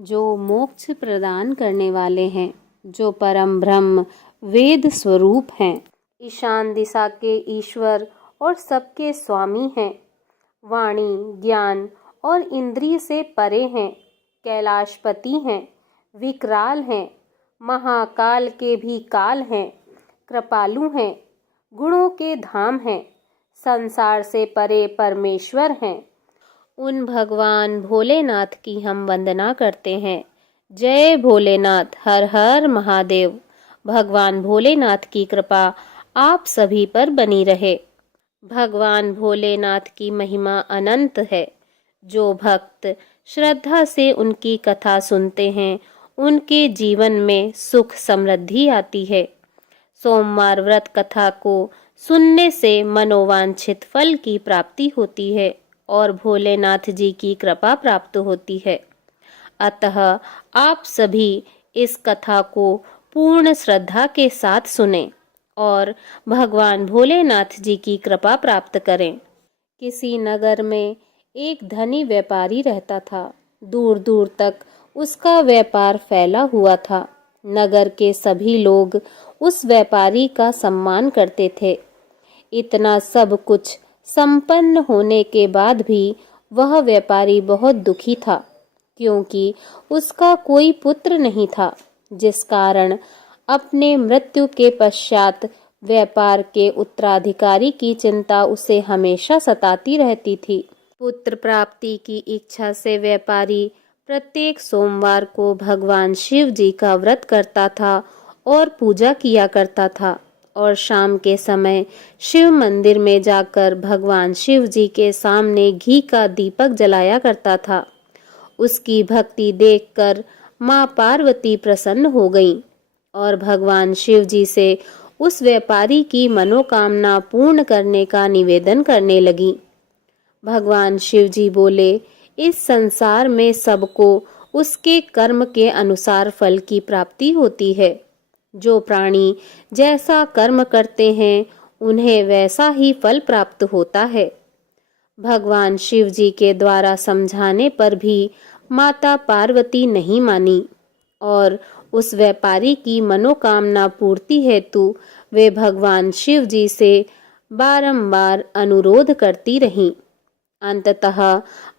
जो मोक्ष प्रदान करने वाले हैं, जो परम ब्रह्म वेद स्वरूप हैं, ईशान दिशा के ईश्वर और सबके स्वामी हैं, वाणी ज्ञान और इंद्रिय से परे हैं, कैलाशपति हैं, विकराल हैं, महाकाल के भी काल हैं, कृपालु हैं, गुणों के धाम हैं, संसार से परे परमेश्वर हैं। उन भगवान भोलेनाथ की हम वंदना करते हैं। जय भोलेनाथ, हर हर महादेव। भगवान भोलेनाथ की कृपा आप सभी पर बनी रहे। भगवान भोलेनाथ की महिमा अनंत है। जो भक्त श्रद्धा से उनकी कथा सुनते हैं, उनके जीवन में सुख समृद्धि आती है। सोमवार व्रत कथा को सुनने से मनोवांछित फल की प्राप्ति होती है और भोलेनाथ जी की कृपा प्राप्त होती है। अतः आप सभी इस कथा को पूर्ण श्रद्धा के साथ सुनें और भगवान भोलेनाथ जी की कृपा प्राप्त करें। किसी नगर में एक धनी व्यापारी रहता था। दूर दूर तक उसका व्यापार फैला हुआ था। नगर के सभी लोग उस व्यापारी का सम्मान करते थे। इतना सब कुछ संपन्न होने के बाद भी वह व्यापारी बहुत दुखी था, क्योंकि उसका कोई पुत्र नहीं था, जिस कारण अपने मृत्यु के पश्चात व्यापार के उत्तराधिकारी की चिंता उसे हमेशा सताती रहती थी। पुत्र प्राप्ति की इच्छा से व्यापारी प्रत्येक सोमवार को भगवान शिव जी का व्रत करता था और पूजा किया करता था, और शाम के समय शिव मंदिर में जाकर भगवान शिव जी के सामने घी का दीपक जलाया करता था। उसकी भक्ति देखकर माँ पार्वती प्रसन्न हो गईं और भगवान शिव जी से उस व्यापारी की मनोकामना पूर्ण करने का निवेदन करने लगी। भगवान शिव जी बोले, इस संसार में सबको उसके कर्म के अनुसार फल की प्राप्ति होती है। जो प्राणी जैसा कर्म करते हैं, उन्हें वैसा ही फल प्राप्त होता है। भगवान शिव जी के द्वारा समझाने पर भी माता पार्वती नहीं मानी और उस व्यापारी की मनोकामना पूर्ति हेतु वे भगवान शिव जी से बारंबार अनुरोध करती रहीं। अंततः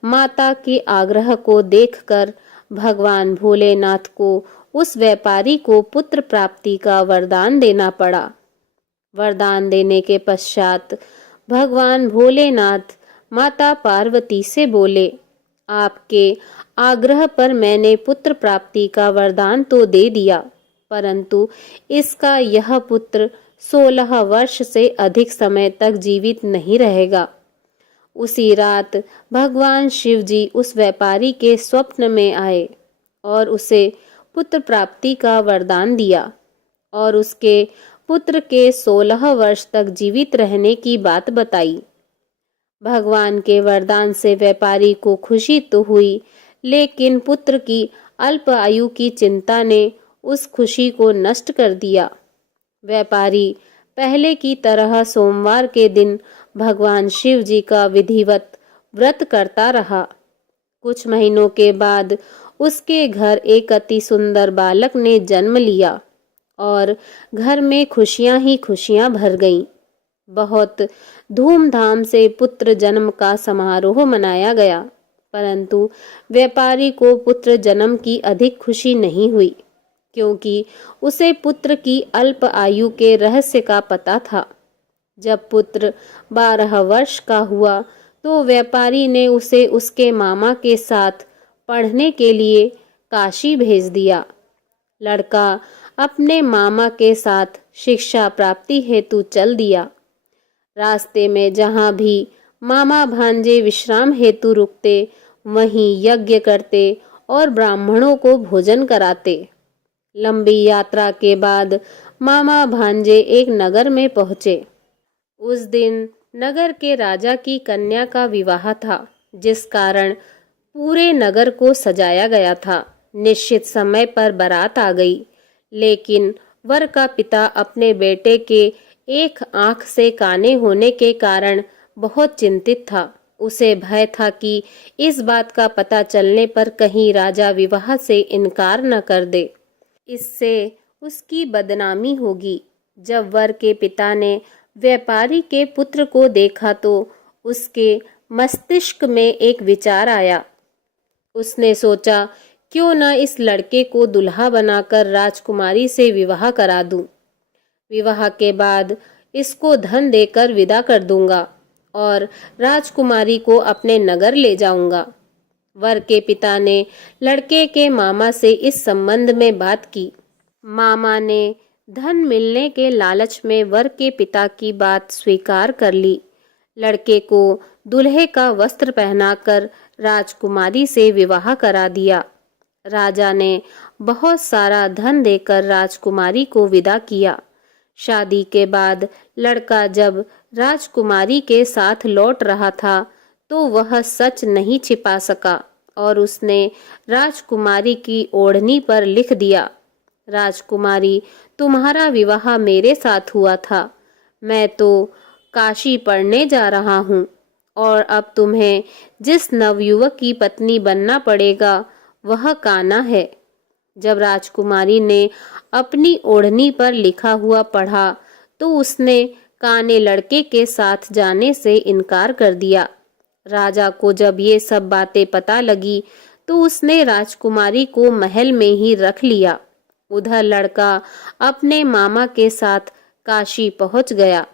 माता के आग्रह को देखकर भगवान भोलेनाथ को उस व्यापारी को पुत्र प्राप्ति का वरदान देना पड़ा। वरदान देने के पश्चात भगवान भोलेनाथ माता पार्वती से बोले, आपके आग्रह पर मैंने पुत्र प्राप्ति का वरदान तो दे दिया, परंतु इसका यह पुत्र 16 वर्ष से अधिक समय तक जीवित नहीं रहेगा। उसी रात भगवान शिव जी उस व्यापारी के स्वप्न में आए और उसे पुत्र प्राप्ति का वरदान दिया और उसके पुत्र के 16 वर्ष तक जीवित रहने की बात बताई। भगवान के वरदान से व्यापारी को खुशी तो हुई, लेकिन पुत्र की अल्प आयु की चिंता ने उस खुशी को नष्ट कर दिया। व्यापारी पहले की तरह सोमवार के दिन भगवान शिव जी का विधिवत व्रत करता रहा। कुछ महीनों के बाद उसके घर एक अति सुंदर बालक ने जन्म लिया और घर में खुशियां ही खुशियां भर गईं। बहुत धूमधाम से पुत्र जन्म का समारोह मनाया गया, परंतु व्यापारी को पुत्र जन्म की अधिक खुशी नहीं हुई, क्योंकि उसे पुत्र की अल्प आयु के रहस्य का पता था। जब पुत्र 12 वर्ष का हुआ तो व्यापारी ने उसे उसके मामा के साथ पढ़ने के लिए काशी भेज दिया। लड़का अपने मामा के साथ शिक्षा प्राप्ति हेतु चल दिया। रास्ते में जहाँ भी मामा भांजे विश्राम हेतु रुकते, वहीं यज्ञ करते और ब्राह्मणों को भोजन कराते। लंबी यात्रा के बाद मामा भांजे एक नगर में पहुँचे। उस दिन नगर के राजा की कन्या का विवाह था, जिस कारण पूरे नगर को सजाया गया था। निश्चित समय पर बारात आ गई, लेकिन वर का पिता अपने बेटे के एक आंख से काने होने के कारण बहुत चिंतित था। उसे भय था कि इस बात का पता चलने पर कहीं राजा विवाह से इनकार न कर दे, इससे उसकी बदनामी होगी। जब वर के पिता ने व्यापारी के पुत्र को देखा तो उसके मस्तिष्क में एक विचार आया। उसने सोचा, क्यों न इस लड़के को दुल्हा बनाकर राजकुमारी से विवाह करा दूं। विवाह के बाद इसको धन देकर विदा कर दूंगा और राजकुमारी को अपने नगर ले जाऊंगा। वर के पिता ने लड़के के मामा से इस संबंध में बात की। मामा ने धन मिलने के लालच में वर के पिता की बात स्वीकार कर ली। लड़के को दूल्हे का वस्त्र पहनाकर राजकुमारी से विवाह करा दिया। राजा ने बहुत सारा धन देकर राजकुमारी को विदा किया। शादी के बाद लड़का जब राजकुमारी के साथ लौट रहा था तो वह सच नहीं छिपा सका और उसने राजकुमारी की ओढ़नी पर लिख दिया, राजकुमारी, तुम्हारा विवाह मेरे साथ हुआ था। मैं तो काशी पढ़ने जा रहा हूँ और अब तुम्हें जिस नवयुवक की पत्नी बनना पड़ेगा वह कान्हा है। जब राजकुमारी ने अपनी ओढ़नी पर लिखा हुआ पढ़ा तो उसने काने लड़के के साथ जाने से इनकार कर दिया। राजा को जब ये सब बातें पता लगी तो उसने राजकुमारी को महल में ही रख लिया। उधर लड़का अपने मामा के साथ काशी पहुंच गया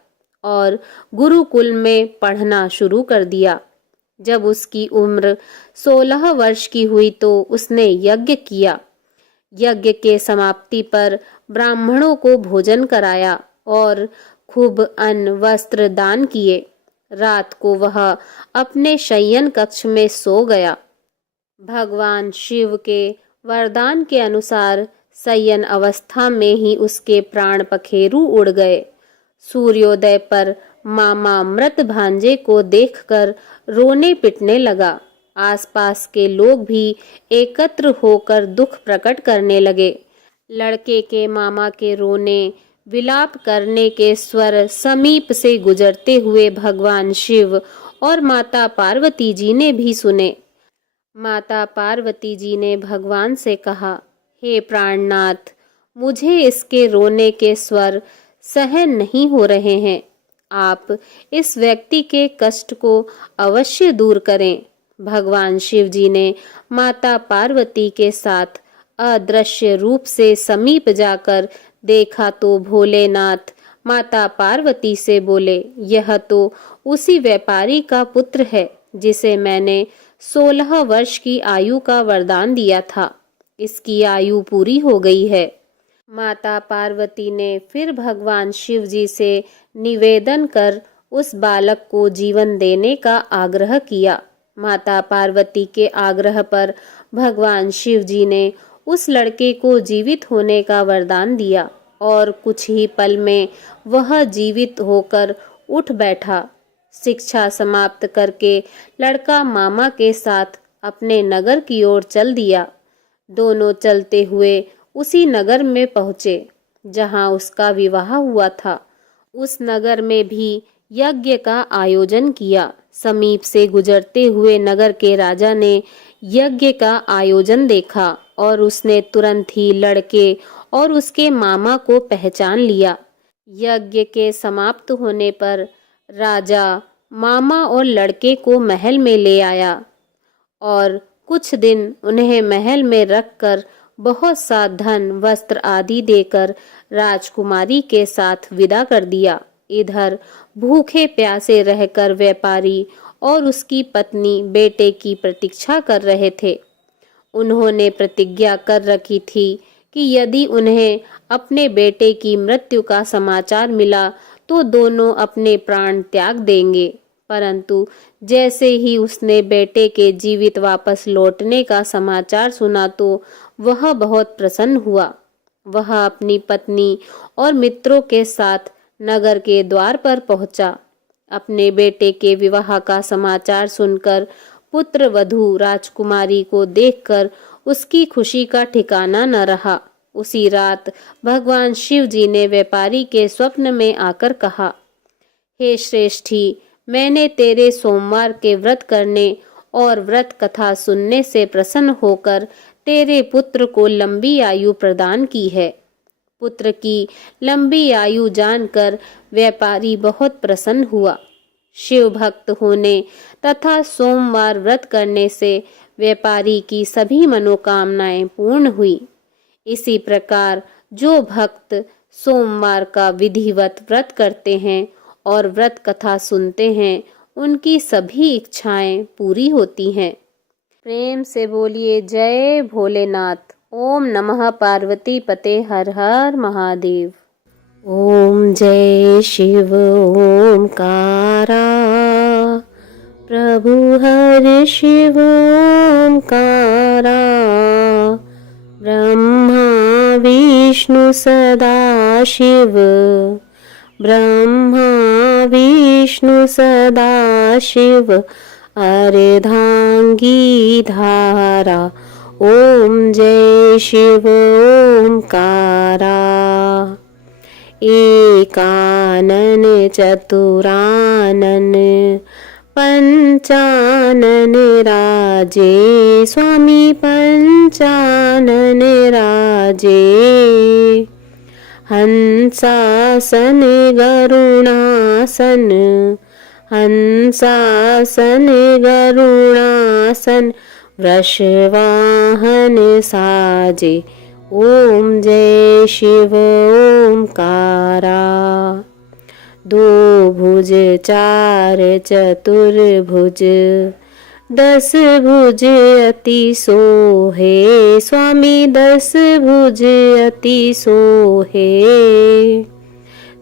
और गुरुकुल में पढ़ना शुरू कर दिया। जब उसकी उम्र 16 वर्ष की हुई तो उसने यज्ञ किया। यज्ञ के समाप्ति पर ब्राह्मणों को भोजन कराया और खूब अन्न वस्त्र दान किए। रात को वह अपने शयन कक्ष में सो गया। भगवान शिव के वरदान के अनुसार शयन अवस्था में ही उसके प्राण पखेरु उड़ गए। सूर्योदय पर मामा मृत भांजे को देखकर रोने पिटने लगा। आसपास के लोग भी एकत्र होकर दुख प्रकट करने लगे। लड़के के मामा के रोने विलाप करने के स्वर समीप से गुजरते हुए भगवान शिव और माता पार्वती जी ने भी सुने। माता पार्वती जी ने भगवान से कहा, हे प्राणनाथ, मुझे इसके रोने के स्वर सहन नहीं हो रहे हैं। आप इस व्यक्ति के कष्ट को अवश्य दूर करें। भगवान शिव जी ने माता पार्वती के साथ अदृश्य रूप से समीप जाकर देखा तो भोलेनाथ माता पार्वती से बोले, यह तो उसी व्यापारी का पुत्र है जिसे मैंने 16 वर्ष की आयु का वरदान दिया था। इसकी आयु पूरी हो गई है। माता पार्वती ने फिर भगवान शिव जी से निवेदन कर उस बालक को जीवन देने का आग्रह किया। माता पार्वती के आग्रह पर भगवान शिव जी ने उस लड़के को जीवित होने का वरदान दिया और कुछ ही पल में वह जीवित होकर उठ बैठा। शिक्षा समाप्त करके लड़का मामा के साथ अपने नगर की ओर चल दिया। दोनों चलते हुए उसी नगर में पहुँचे जहाँ उसका विवाह हुआ था। उस नगर में भी यज्ञ का आयोजन किया। समीप से गुजरते हुए नगर के राजा ने यज्ञ का आयोजन देखा और उसने तुरंत ही लड़के और उसके मामा को पहचान लिया। यज्ञ के समाप्त होने पर राजा मामा और लड़के को महल में ले आया और कुछ दिन उन्हें महल में रखकर बहुत सा धन वस्त्र आदि देकर राजकुमारी के साथ विदा कर दिया। इधर भूखे प्यासे रहकर व्यापारी और उसकी पत्नी बेटे की प्रतीक्षा कर रहे थे। उन्होंने प्रतिज्ञा कर रखी थी कि यदि उन्हें अपने बेटे की मृत्यु का समाचार मिला तो दोनों अपने प्राण त्याग देंगे। परंतु जैसे ही उसने बेटे के जीवित वापस लौटने का समाचार सुना तो वह बहुत प्रसन्न हुआ। वह अपनी पत्नी और मित्रों के साथ नगर के द्वार पर पहुंचा। अपने बेटे के विवाह का समाचार सुनकर पुत्र वधू राजकुमारी को देखकर उसकी खुशी का ठिकाना न रहा। उसी रात भगवान शिव जी ने व्यापारी के स्वप्न में आकर कहा, हे श्रेष्ठी, मैंने तेरे सोमवार के व्रत करने और व्रत कथा सुनने से प्रसन्न होकर तेरे पुत्र को लंबी आयु प्रदान की है। पुत्र की लंबी आयु जानकर व्यापारी बहुत प्रसन्न हुआ। शिव भक्त होने तथा सोमवार व्रत करने से व्यापारी की सभी मनोकामनाएं पूर्ण हुई। इसी प्रकार जो भक्त सोमवार का विधिवत व्रत करते हैं और व्रत कथा सुनते हैं, उनकी सभी इच्छाएं पूरी होती हैं। प्रेम से बोलिए जय भोलेनाथ। ओम नमः पार्वती पते हर हर महादेव। ओम जय शिव ओमकारा, प्रभु हर शिव ओमकारा, ब्रह्मा विष्णु सदा शिव, ब्रह्मा विष्णु सदा शिव, अर्धांगी धारा। ओम जय शिव ओमकारा। एकानन चतुरानन पंचानन राजे, स्वामी पंचानन राजे। हंसासन गरुणासन, हंसासन गरुणासन, वृषवाहन साजे। ओम जय शिव ओमकारा। दो भुज चार चतुर्भुज, 10 भुज अति सोहे, स्वामी 10 भुज अति सोहे।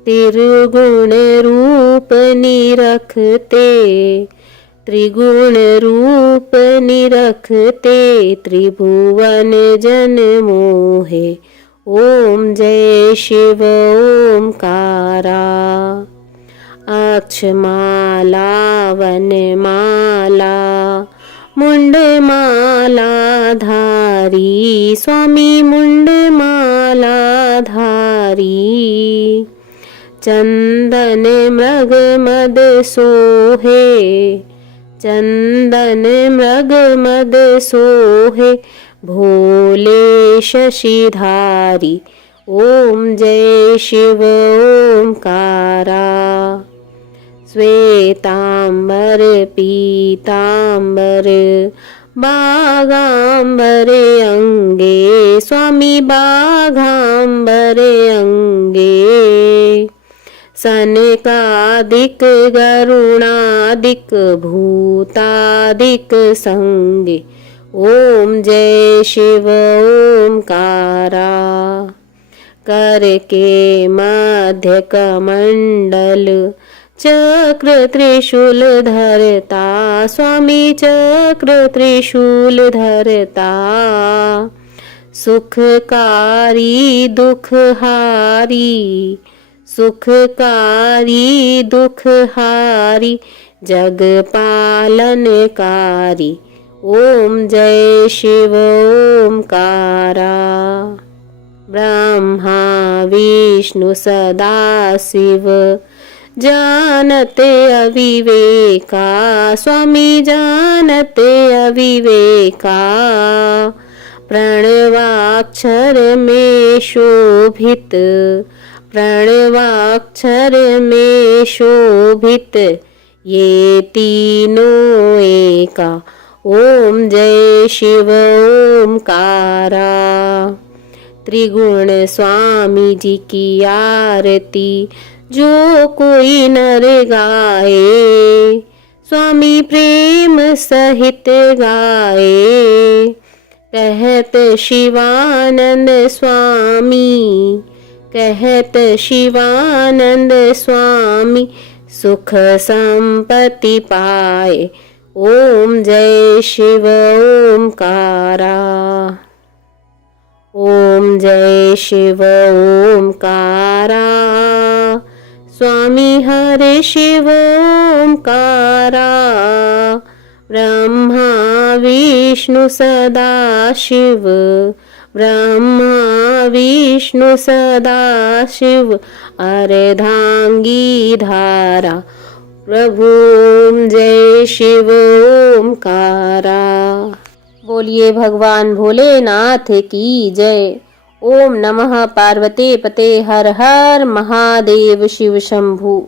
त्रिगुण रूप निरखते, त्रिगुण रूप निरखते, त्रिभुवन जन मोहे। ओम जय शिव ओमकारा। अक्षमाला वनमाला, मुंडमाला धारी, स्वामी मुंडमाला धारी। चंदन मृग मद सोहे, चंदन मृग मद सोहे, भोले शशिधारी। ओम जय शिव ओमकारा। श्वेतांबर पीतांबर, बागांबर अंगे, स्वामी बाघांबर अंगे। सनकादिक गरुणादिक भूतादिक संगे। ओम जय शिव ओमकारा। कर के मध्य कमंडल, चक्र त्रिशूल धरता, स्वामी चक्र त्रिशूल धरता। सुखकारी दुखहारी, सुखकारी दुखहारी, जग पालनकारी। ओम जय शिव ओमकारा। ब्रह्मा विष्णु सदा शिव, जानते अविवेका, स्वामी जानते अविवेका। प्रणवाक्षर में शोभित, प्रणवाक्षर में शोभित, ये तीनों एका। ओम जय शिव ओमकारा। त्रिगुण स्वामी जी की आरती जो कोई नर गाए, स्वामी प्रेम सहित गाए। कहत शिवानंद स्वामी, कहत शिवानंद स्वामी, सुख संपत्ति पाए। ओम जय शिव ओमकारा। ओम जय शिव ओमकारा। स्वामी हरे शिव ओमकारा। ब्रह्मा विष्णु सदा शिव, ब्रह्मा विष्णु सदा शिव, अर्धांगी धारा। प्रभु ओम जय शिव ओमकारा। बोलिए भगवान भोलेनाथ की जय। ओम नमः पार्वते पते हर हर महादेव शिव शंभु।